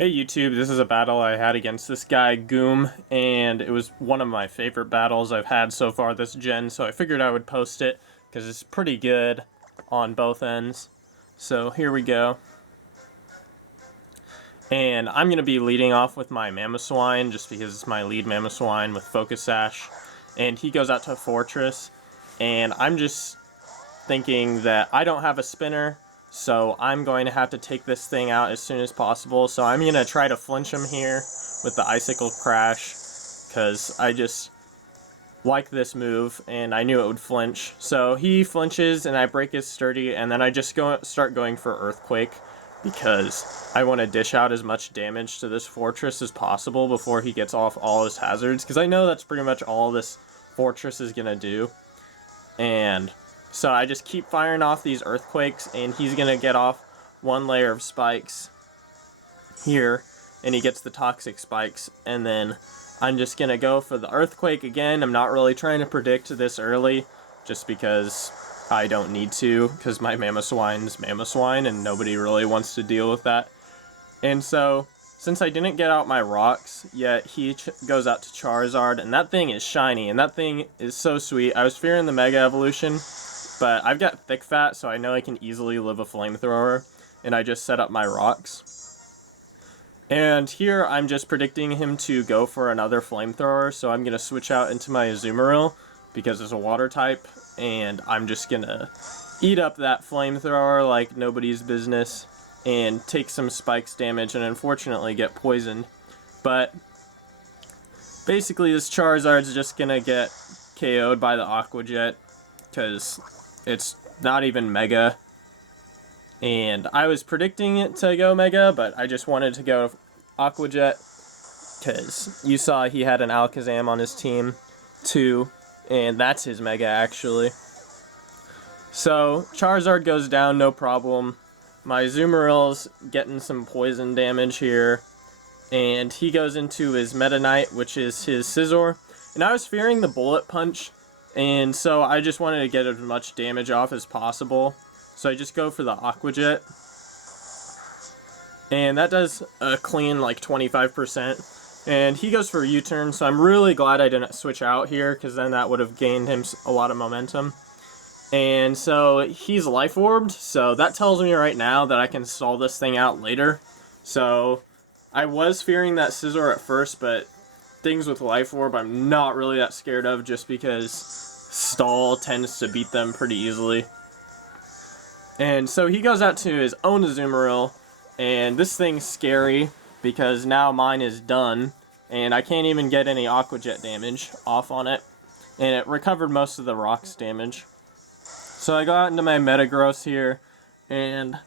Hey YouTube, this is a battle I had against this guy, Goom, and it was one of my favorite battles I've had so far this gen, so I figured I would post it, because it's pretty good on both ends. So here we go. And I'm going to be leading off with my Mamoswine, just because it's my lead Mamoswine with Focus Sash. And he goes out to Fortress, and I'm just thinking that I don't have a spinner, so I'm going to have to take this thing out as soon as possible. So I'm going to try to flinch him here with the Icicle Crash, because I just like this move, and I knew it would flinch. So he flinches, and I break his Sturdy, and then I just start going for Earthquake, because I want to dish out as much damage to this Fortress as possible before he gets off all his hazards, because I know that's pretty much all this Fortress is going to do. And so I just keep firing off these Earthquakes, and he's going to get off one layer of spikes here, and he gets the Toxic Spikes, and then I'm just going to go for the Earthquake again. I'm not really trying to predict this early, just because I don't need to, because my Mamoswine's Mamoswine, and nobody really wants to deal with that. And so, since I didn't get out my rocks yet, he goes out to Charizard, and that thing is shiny, and that thing is so sweet. I was fearing the Mega Evolution, but I've got Thick Fat, so I know I can easily live a Flamethrower, and I just set up my rocks. And here I'm just predicting him to go for another Flamethrower, so I'm going to switch out into my Azumarill, because it's a Water type, and I'm just going to eat up that Flamethrower like nobody's business, and take some Spikes damage, and unfortunately get poisoned. But basically this Charizard's just going to get KO'd by the Aqua Jet, because it's not even Mega. And I was predicting it to go Mega, but I just wanted to go Aqua Jet, because you saw he had an Alakazam on his team too, and that's his Mega actually. So Charizard goes down, no problem. My Azumarill's getting some poison damage here, and he goes into his Meta Knight, which is his Scizor. And I was fearing the Bullet Punch, and so I just wanted to get as much damage off as possible. So I just go for the Aqua Jet. And that does a clean like 25%. And he goes for a U-turn, so I'm really glad I didn't switch out here, because then that would have gained him a lot of momentum. And so he's Life Orbed, so that tells me right now that I can stall this thing out later. So I was fearing that Scizor at first, but things with Life Orb I'm not really that scared of, just because stall tends to beat them pretty easily. And so he goes out to his own Azumarill, and this thing's scary, because now mine is done, and I can't even get any Aqua Jet damage off on it, and it recovered most of the rocks damage. So I got into my Metagross here, and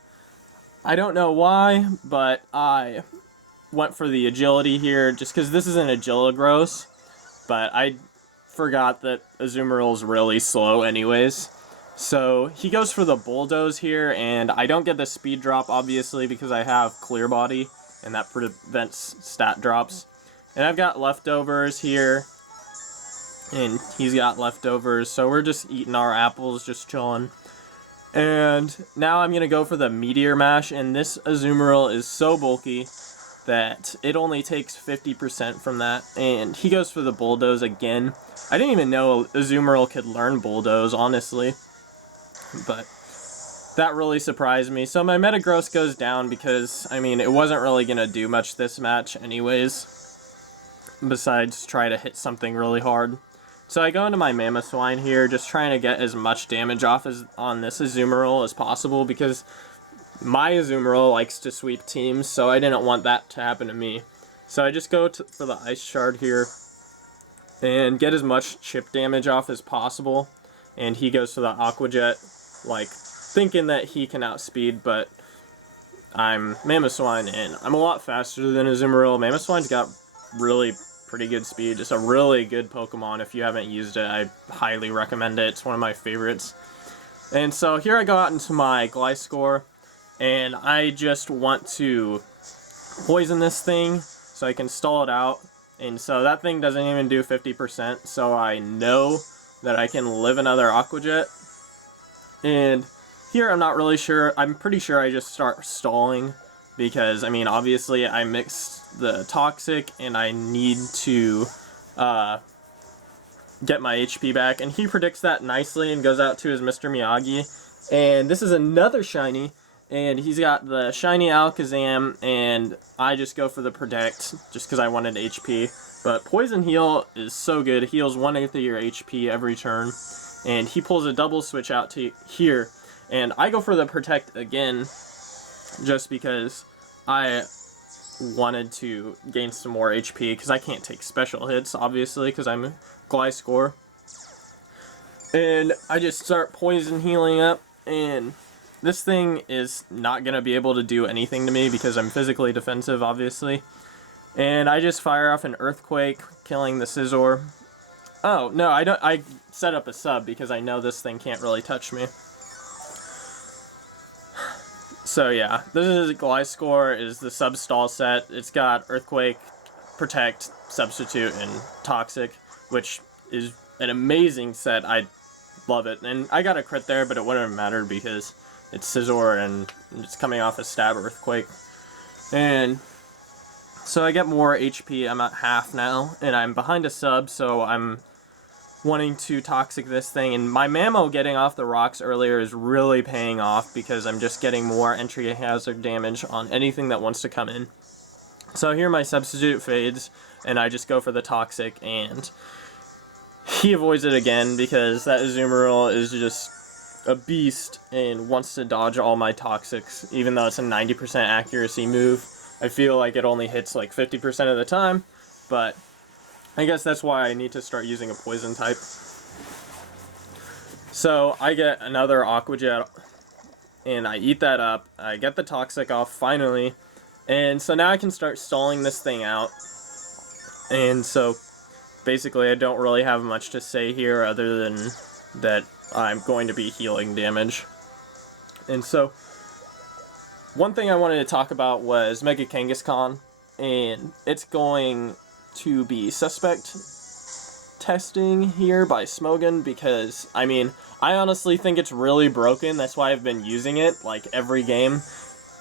I don't know why, but I went for the Agility here, just because this is an Agilagross, but I forgot that Azumarill's really slow anyways. So he goes for the Bulldoze here, and I don't get the speed drop, obviously, because I have Clear Body, and that prevents stat drops. And I've got Leftovers here, and he's got Leftovers, so we're just eating our apples, just chilling. And now I'm going to go for the Meteor Mash, and this Azumarill is so bulky that it only takes 50% from that, and he goes for the Bulldoze again. I didn't even know Azumarill could learn Bulldoze, honestly, but that really surprised me. So my Metagross goes down because, I mean, it wasn't really going to do much this match anyways, besides try to hit something really hard. So I go into my Mamoswine here, just trying to get as much damage off on this Azumarill as possible, because my Azumarill likes to sweep teams, so I didn't want that to happen to me. So I just go for the Ice Shard here, and get as much chip damage off as possible. And he goes for the Aqua Jet, like, thinking that he can outspeed, but I'm Mamoswine, and I'm a lot faster than Azumarill. Mamoswine's got really pretty good speed. It's a really good Pokemon. If you haven't used it, I highly recommend it. It's one of my favorites. And so here I go out into my Gliscor, and I just want to poison this thing so I can stall it out. And so that thing doesn't even do 50%, so I know that I can live another Aqua Jet. And here I'm not really sure. I'm pretty sure I just start stalling because, I mean, obviously I mixed the Toxic, and I need to get my HP back, and he predicts that nicely and goes out to his Mr. Miyagi. And this is another shiny, and he's got the shiny Alakazam, and I just go for the Protect just because I wanted HP. But Poison Heal is so good. It heals 1/8 of your HP every turn, and he pulls a double switch out to here, and I go for the Protect again just because I wanted to gain some more HP, because I can't take special hits, obviously, because I'm Gliscor. And I just start poison healing up, and this thing is not going to be able to do anything to me because I'm physically defensive, obviously. And I just fire off an Earthquake, killing the Scizor. Oh, no, I don't. I set up a sub because I know this thing can't really touch me. So yeah, this is Gliscor, is the sub-stall set. It's got Earthquake, Protect, Substitute, and Toxic, which is an amazing set. I love it. And I got a crit there, but it wouldn't have mattered because it's Scizor and it's coming off a Stab Earthquake. And so I get more HP. I'm at half now, and I'm behind a sub, so I'm wanting to Toxic this thing, and my Mammo getting off the rocks earlier is really paying off because I'm just getting more entry hazard damage on anything that wants to come in. So here my Substitute fades, and I just go for the Toxic, and he avoids it again because that Azumarill is just a beast and wants to dodge all my Toxics, even though it's a 90% accuracy move. I feel like it only hits like 50% of the time, but I guess that's why I need to start using a poison type. So I get another Aqua Jet, and I eat that up. I get the Toxic off finally, and so now I can start stalling this thing out. And so basically I don't really have much to say here other than that I'm going to be healing damage. And so one thing I wanted to talk about was Mega Kangaskahn, and it's going to be suspect testing here by Smogon because, I mean, I honestly think it's really broken. That's why I've been using it, like, every game.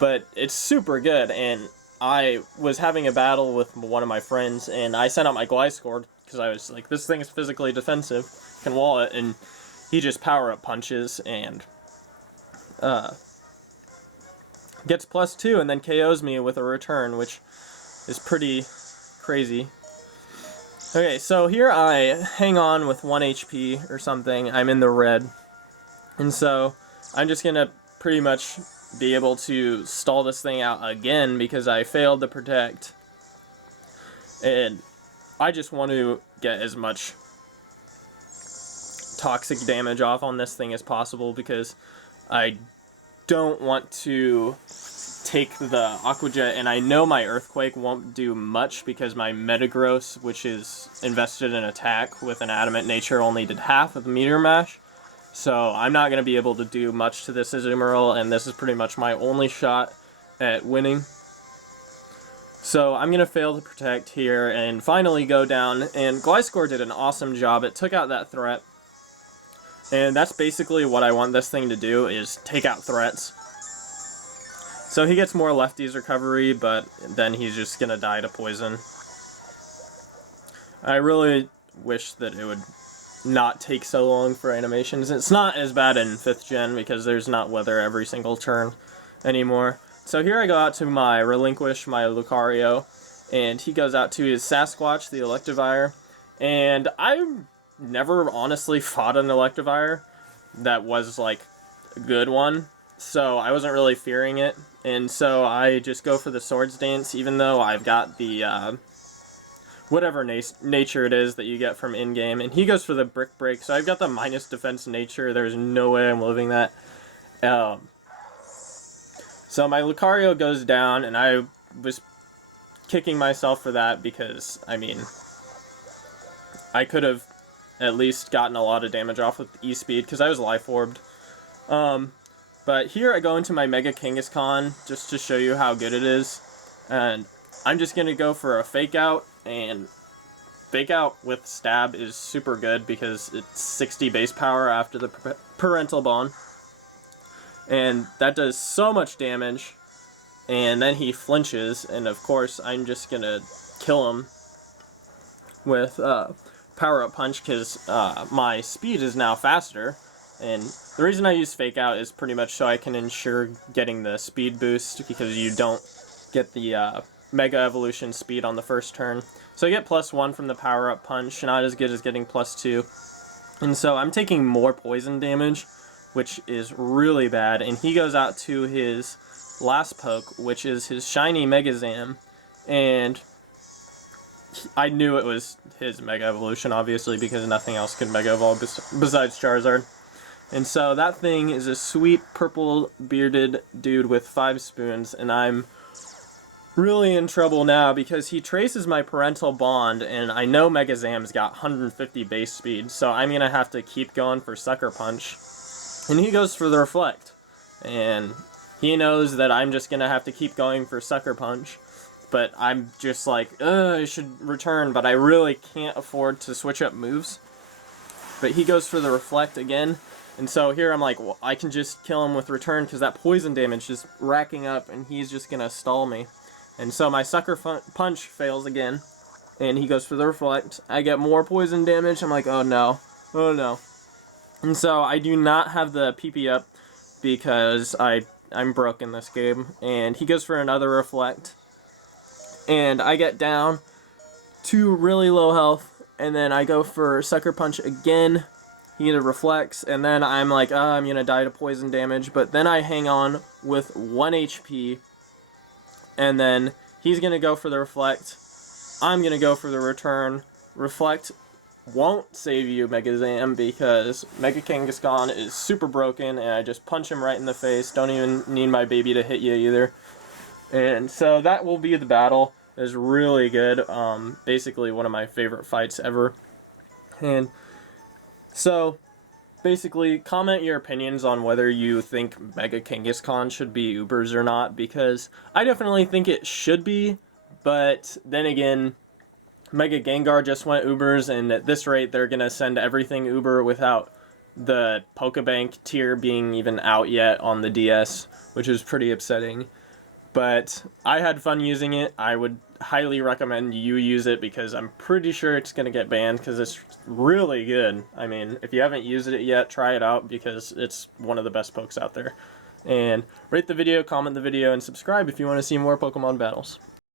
But it's super good, and I was having a battle with one of my friends, and I sent out my Gliscor because I was like, this thing is physically defensive, can wall it, and he just power-up punches, and gets +2, and then KOs me with a return, which is pretty crazy. Okay, so here I hang on with 1 HP or something. I'm in the red. And so I'm just going to pretty much be able to stall this thing out again because I failed to Protect. And I just want to get as much Toxic damage off on this thing as possible because I don't want to take the Aqua Jet, and I know my Earthquake won't do much because my Metagross, which is invested in attack with an Adamant Nature, only did half with Meteor Mash. So I'm not going to be able to do much to this Azumarill, and this is pretty much my only shot at winning. So I'm going to fail to Protect here and finally go down, and Gliscor did an awesome job. It took out that threat, and that's basically what I want this thing to do, is take out threats. So he gets more lefties recovery, but then he's just going to die to poison. I really wish that it would not take so long for animations. It's not as bad in 5th gen because there's not weather every single turn anymore. So here I go out to my Relinquish, my Lucario, and he goes out to his Sasquatch, the Electivire. And I never honestly fought an Electivire that was like a good one, so I wasn't really fearing it. And so I just go for the Swords Dance, even though I've got the whatever nature it is that you get from in-game. And he goes for the Brick Break, so I've got the minus defense nature. There's no way I'm living that. So my Lucario goes down, and I was kicking myself for that because, I mean, I could have at least gotten a lot of damage off with E-Speed because I was Life Orbed. But here I go into my Mega Kangaskahn just to show you how good it is. And I'm just going to go for a Fake Out, and Fake Out with Stab is super good because it's 60 base power after the Parental Bond. And that does so much damage. and then he flinches, and of course I'm just gonna kill him with power-up punch because my speed is now faster. And the reason I use Fake Out is pretty much so I can ensure getting the speed boost, because you don't get the Mega Evolution speed on the first turn. So I get +1 from the power-up punch, not as good as getting +2. And so I'm taking more poison damage, which is really bad. And he goes out to his last poke, which is his shiny Megazam. And I knew it was his Mega Evolution, obviously, because nothing else could Mega Evolve besides Charizard. And so that thing is a sweet purple bearded dude with 5 spoons, and I'm really in trouble now because he traces my parental bond, and I know Megazam's got 150 base speed, so I'm going to have to keep going for Sucker Punch. And he goes for the Reflect, and he knows that I'm just going to have to keep going for Sucker Punch. But I'm just like, I should return, but I really can't afford to switch up moves. But he goes for the Reflect again, and so here I'm like, well, I can just kill him with return because that poison damage is racking up, and he's just going to stall me. And so my Sucker Punch fails again, and he goes for the Reflect. I get more poison damage. I'm like, oh no, oh no. And so I do not have the PP up because I'm broke in this game. And he goes for another Reflect. And I get down to really low health, and then I go for Sucker Punch again. He either reflects, and then I'm like, I'm gonna die to poison damage, but then I hang on with 1 HP, and then he's gonna go for the Reflect. I'm gonna go for the return. Reflect won't save you, Megazam, because Mega Kangaskahn is super broken, and I just punch him right in the face. Don't even need my baby to hit you either. And so that will be the battle. It's really good. Basically one of my favorite fights ever. And so basically comment your opinions on whether you think Mega Kangaskahn should be Ubers or not, because I definitely think it should be, but then again, Mega Gengar just went Ubers, and at this rate they're gonna send everything Uber without the Pokebank tier being even out yet on the DS, which is pretty upsetting. But I had fun using it. I would highly recommend you use it because I'm pretty sure it's going to get banned because it's really good. I mean, if you haven't used it yet, try it out because it's one of the best pokes out there. And rate the video, comment the video, and subscribe if you want to see more Pokemon battles.